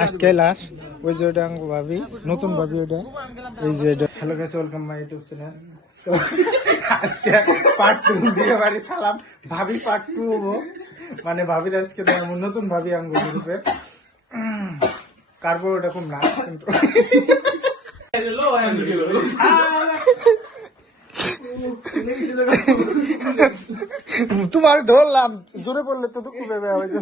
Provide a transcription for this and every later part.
আজকে লাস্ট ওই যে ওটা আঙ্গু ভাবি নতুন ভাবি ওটা এই যে hello guys welcome my YouTube channel. তো আজকে পার্ট 2 দিয়ে বাড়ি সালাম ভাবি পার্ট 2 হবো, মানে ভাবির আজকে নতুন ভাবি আঙ্গু গ্রুপের কার্বো ওটা কম না কিন্তু তোমার ধরলাম জোরে পড়লে তো দুঃখ পেবে আমাদের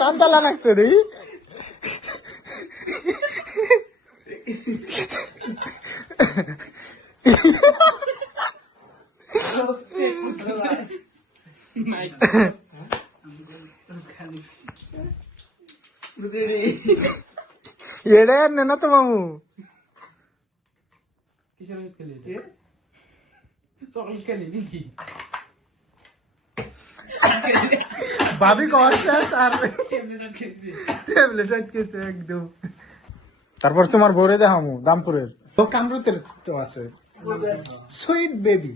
কান্তালা লাগছে রে। এড়ে আর না তো মামু ভাবি একদম। তারপর তোমার বরে দেখামু দামপুরের তো কামরুতের তো আছে সুইট বেবি।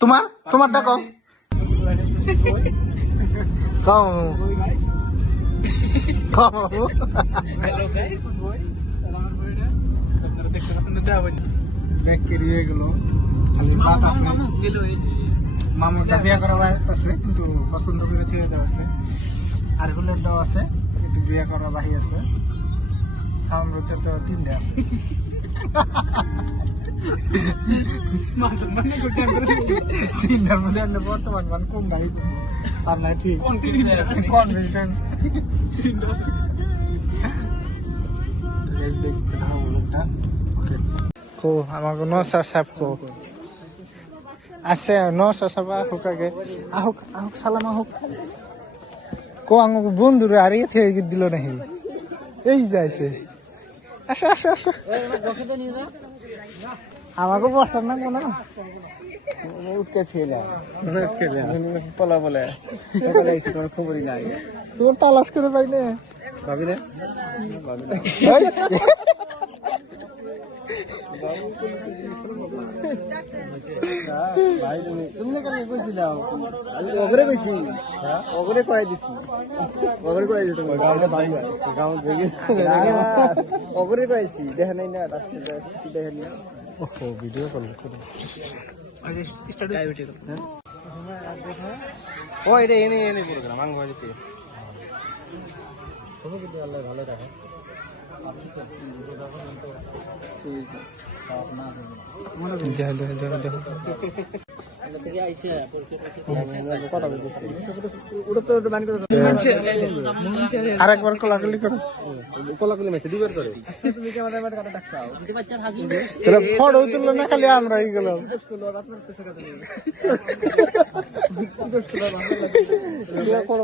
তোমার তোমারটা কম কম কম মামুটা বিয়ে করা আছে কিন্তু পছন্দ করে থেকে দেওয়া আছে আর হলের দেওয়া আছে কিন্তু বিয়ে করা বাহি আছে। কামরুতের তো 3টে আছে। তিনটার মধ্যে বর্তমান মান কম নাই আর নাই ঠিক কনফিউশন। কো আমাকে নসা সাপ কো আছে নসা সাপ আহুক আগে আহুক আহুক সালাম আহুক কো আমাকে বন্ধুরে আর এ থেকে দিল নাকি এই যাইছে। আসো আসো আসো আমাকে বসার না কোনো উঠতে ছিল পলা বলে তোর খবরই নাই তোর তালাশ করে পাই না ভাবি না ভাই তুমি কালকে কইছিলাম আমি ওগরে কইছি ওগরে করাই দিছি ওগরে করাই দিছি তোমার গাঁওটা ভাই গাঁও দেখি ওগরে কইছি দেখে নাই না রাস্তা দেখেন না ও ভিডিও কল করো আগে স্টার্ট লাইভ ভিডিও হ্যাঁ ও এটা এনে প্রোগ্রাম আঙ্গ হইতে তুমি কি আল্লাহ ভালো রাখে আরেকবার কোলাকুলি করো কোলাকুলি মেসে দিবার করে ফটো তুললো না খালি আমরা এই গেলাম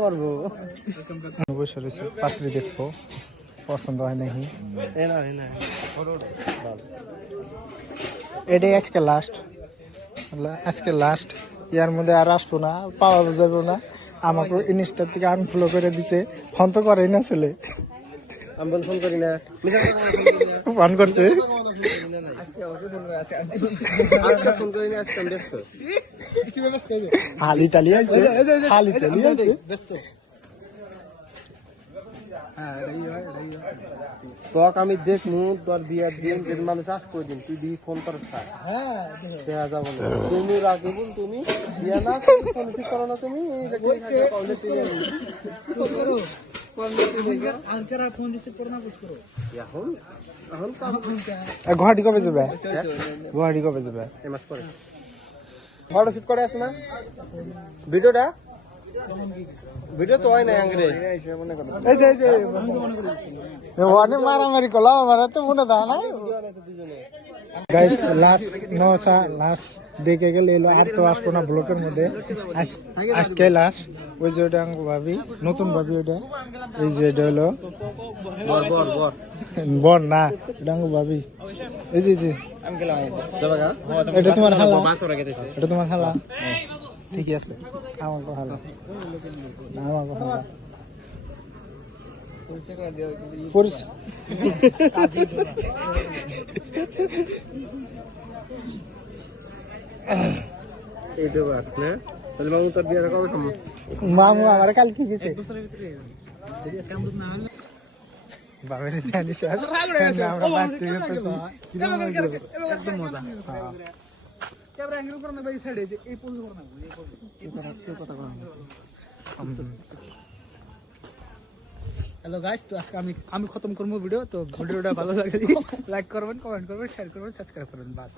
পারবো বসে রয়েছে পাত্রী দেখবো পছন্দ হয় নাকি এটাই আজকে লাস্ট ইয়ার মধ্যে আর আসবো না পাওয়া যাবে না। আমাকে ইনস্টা থেকে আনফলো করে দিচ্ছে ফোন তো করেই না ছেলে ফোন করি না ফোন করছে হালি টালি আছে হালি টালি আছে তোক আমি দেখমু তোর বিয়ার দিন যে মানুষ আস করে দিন তুই দিয়ে ফোন কর দেখা যাবো না তুমি রাখবো তুমি বিয়া না ফোন ঠিক করো না তুমি গুয়াহাটি কবে যাবে গুয়াহাটি কবে যাবে এ মাস পরে ফটো শুট করে আছে না ভিডিওটা ভিডিও তো হয় না আঙ্গরে এই যে ওয়ানে মারামারি করলো আমার তো মনে দাও না গাইস লাস্ট নসা লাস্ট দেখে গেলে এলো আর তো আসবো না ব্লকের মধ্যে আজকে লাস্ট ওই যে ওটা আঙ্গু ভাবি নতুন ভাবি ওটা এই যে এটা হলো বর না এটা আঙ্গু ভাবি এই যে এটা তোমার হালা এটা তোমার হালা ঠিকই আছে আমাকে হালা আমাকে হালা এই তো বাট না তাহলে মামু তোর বিয়েটা কবে খামু মামু আমার কালকে গেছে বাবার ধ্যান শেষ আমরা বাড়তে গেছি একদম মজা ক্যামেরা অ্যাঙ্গেল করতে ভাই সাইডে যে এই পোজ করতে না এই কথা বলা হ্যালো গাইস তো আজকে আমি খতম করব ভিডিও তো ভিডিওটা ভালো লাগলে লাইক করবেন কমেন্ট করবেন শেয়ার করবেন সাবস্ক্রাইব করবেন বাস